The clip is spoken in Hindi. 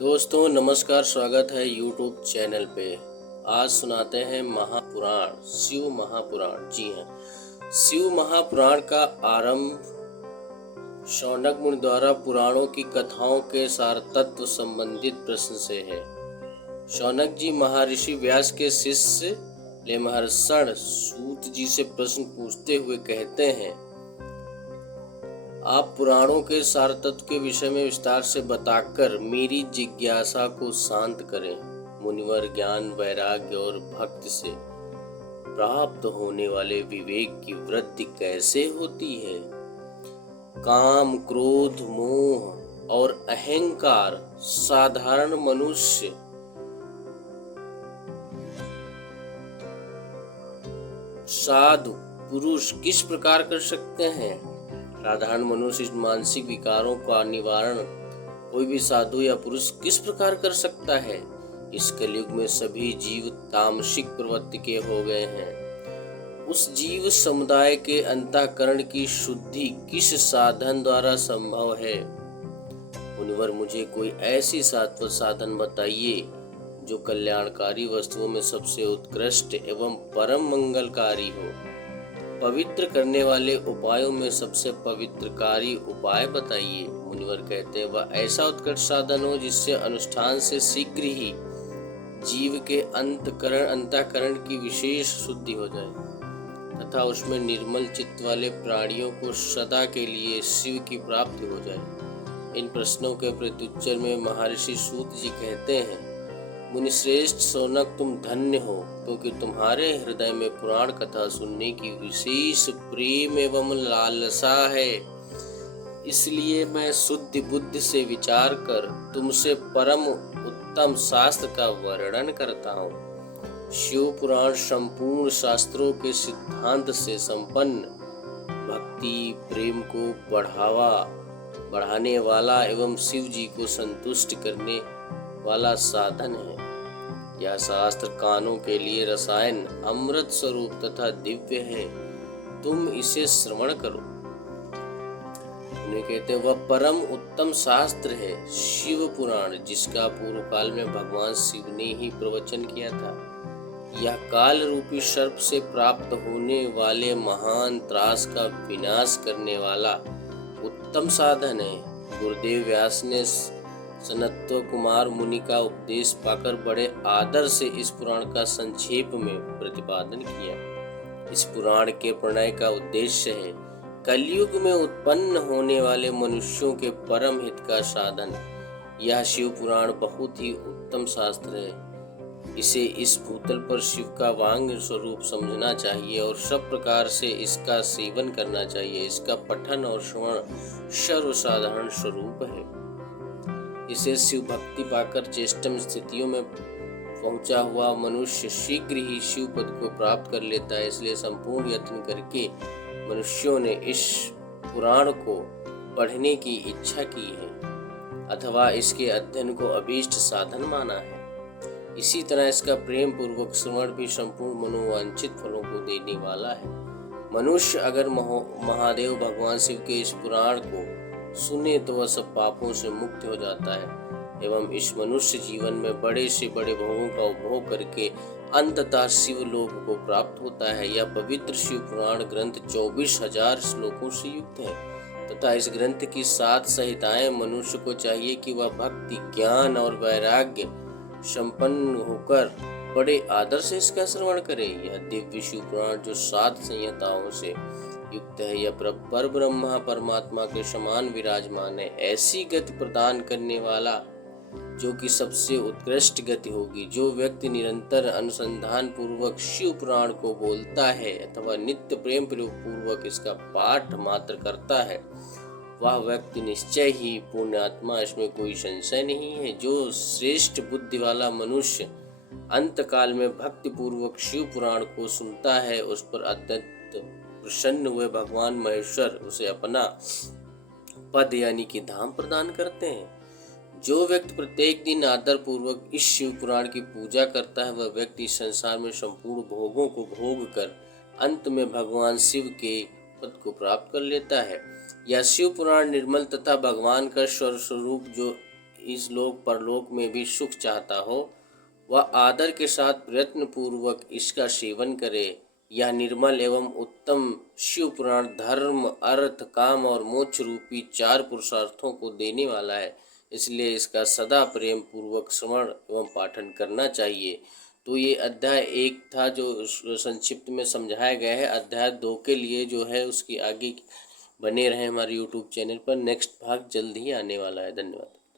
दोस्तों नमस्कार, स्वागत है यूट्यूब चैनल पे। आज सुनाते हैं महापुराण, शिव महापुराण। जी हाँ, शिव महापुराण का आरंभ शौनक मुनि द्वारा पुराणों की कथाओं के सार तत्व संबंधित प्रश्न से है। शौनक जी महर्षि व्यास के शिष्य लेमहर्षण सूत जी से प्रश्न पूछते हुए कहते हैं, आप पुराणों के सार तत्व के विषय में विस्तार से बताकर मेरी जिज्ञासा को शांत करें। मुनिवर ज्ञान, वैराग्य और भक्ति से प्राप्त होने वाले विवेक की वृद्धि कैसे होती है? काम, क्रोध, मोह और अहंकार साधारण मनुष्य साधु पुरुष किस प्रकार कर सकते हैं? साधारण मनुष्य इस मानसिक विकारों का निवारण कोई भी साधु या पुरुष किस प्रकार कर सकता है? इस कलयुग में सभी जीव तामसिक प्रवृत्ति के हो गए हैं। उस जीव समुदाय के अंतःकरण की शुद्धि किस साधन द्वारा संभव है? मुनिवर, मुझे कोई ऐसी सात्विक साधन बताइए जो कल्याणकारी वस्तुओं में सबसे उत्कृष्ट एवं परम मंगलकारी हो। पवित्र करने वाले उपायों में सबसे पवित्रकारी उपाय बताइए। मुनिवर कहते हैं, वह ऐसा उत्कृष्ट साधन हो जिससे अनुष्ठान से शीघ्र ही जीव के अंतःकरण की विशेष शुद्धि हो जाए तथा उसमें निर्मल चित्त वाले प्राणियों को सदा के लिए शिव की प्राप्ति हो जाए। इन प्रश्नों के प्रत्युत्तर में महर्षि सूत जी कहते हैं, मुनिश्रेष्ठ शौनक, तुम धन्य हो क्योंकि तुम्हारे हृदय में पुराण कथा सुनने की विशेष प्रेम एवं लालसा है। इसलिए मैं शुद्ध बुद्धि से विचार कर तुमसे परम उत्तम शास्त्र का वर्णन करता हूँ। शिव पुराण संपूर्ण शास्त्रों के सिद्धांत से संपन्न, भक्ति प्रेम को बढ़ाने वाला एवं शिव जी को संतुष्ट करने वाला साधन है। यह शास्त्र कानों के लिए रसायन, अमृत स्वरूप तथा दिव्य है। तुम इसे श्रवण करो। उन्हें कहते हैं, वह परम उत्तम शास्त्र है शिव पुराण, जिसका पूर्व काल में भगवान शिव ने ही प्रवचन किया था। यह काल रूपी सर्प से प्राप्त होने वाले महान त्रास का विनाश करने वाला उत्तम साधन है। गुरुदेव व्यास ने सनत्व कुमार मुनि का उपदेश पाकर बड़े आदर से इस पुराण का संक्षेप में प्रतिपादन किया। इस पुराण के प्रणय का उद्देश्य है कलयुग में उत्पन्न होने वाले मनुष्यों के परम हित का साधन। यह शिव पुराण बहुत ही उत्तम शास्त्र है। इसे इस भूतल पर शिव का वांग स्वरूप समझना चाहिए और सब प्रकार से इसका सेवन करना चाहिए। इसका पठन और श्रवण सर्वसाधारण स्वरूप है। इसे शिव भक्ति पाकर चेष्टम स्थितियों में पहुंचा हुआ मनुष्य शीघ्र ही शिव पद को प्राप्त कर लेता है। इसलिए संपूर्ण यत्न करके मनुष्यों ने इस पुराण को पढ़ने की इच्छा की है अथवा इसके अध्ययन को अभीष्ट साधन माना है। इसी तरह इसका प्रेम पूर्वक श्रवण भी संपूर्ण मनोवांछित फलों को देने वाला है। मनुष्य अगर महादेव भगवान शिव के इस पुराण को सुने तो वह सब पापों से मुक्त हो जाता है एवं इस मनुष्य जीवन में बड़े से बड़े भोगों का उपभोग करके अंततः शिव लोक को प्राप्त होता है। यह पवित्र शिव पुराण ग्रंथ 24,000 श्लोकों से युक्त है तथा इस ग्रंथ की 7 संहिताएं मनुष्य को चाहिए कि वह भक्ति, ज्ञान और वैराग्य संपन्न होकर बड़े आदर से इसका श्रवण करे। यह दिव्य शिव पुराण जो 7 संहिताओं से युक्त है, यह पर ब्रह्मा परमात्मा के समान विराजमान है। ऐसी गति प्रदान करने वाला जो कि सबसे उत्कृष्ट गति होगी। जो व्यक्ति निरंतर अनुसंधान पूर्वक शिव पुराण को बोलता है अथवा नित्य प्रेम पूर्वक इसका पाठ मात्र करता है, वह व्यक्ति निश्चय ही पुण्यात्मा, इसमें कोई संशय नहीं है। जो श्रेष्ठ बुद्धि वाला मनुष्य अंत काल में भक्ति पूर्वक शिव पुराण को सुनता है, उस पर अत्यंत प्रसन्न हुए भगवान महेश्वर उसे अपना पद यानी कि धाम प्रदान करते हैं। जो व्यक्ति प्रत्येक दिन आदर पूर्वक इस शिव पुराण की पूजा करता है, वह व्यक्ति संसार में संपूर्ण भोगों को भोग कर अंत में भगवान शिव के पद को प्राप्त कर लेता है। यह शिव पुराण निर्मल तथा भगवान का स्वरूप जो इस लोक परलोक में भी सुख चाहता हो, वह आदर के साथ प्रयत्न पूर्वक इसका सेवन करे। यह निर्मल एवं उत्तम शिव पुराण धर्म, अर्थ, काम और मोक्ष रूपी 4 पुरुषार्थों को देने वाला है, इसलिए इसका सदा प्रेम पूर्वक श्रवण एवं पाठन करना चाहिए। तो ये अध्याय 1 था जो संक्षिप्त में समझाया गया है। अध्याय 2 के लिए जो है उसकी आगे बने रहें हमारे YouTube चैनल पर। नेक्स्ट भाग जल्द ही आने वाला है। धन्यवाद।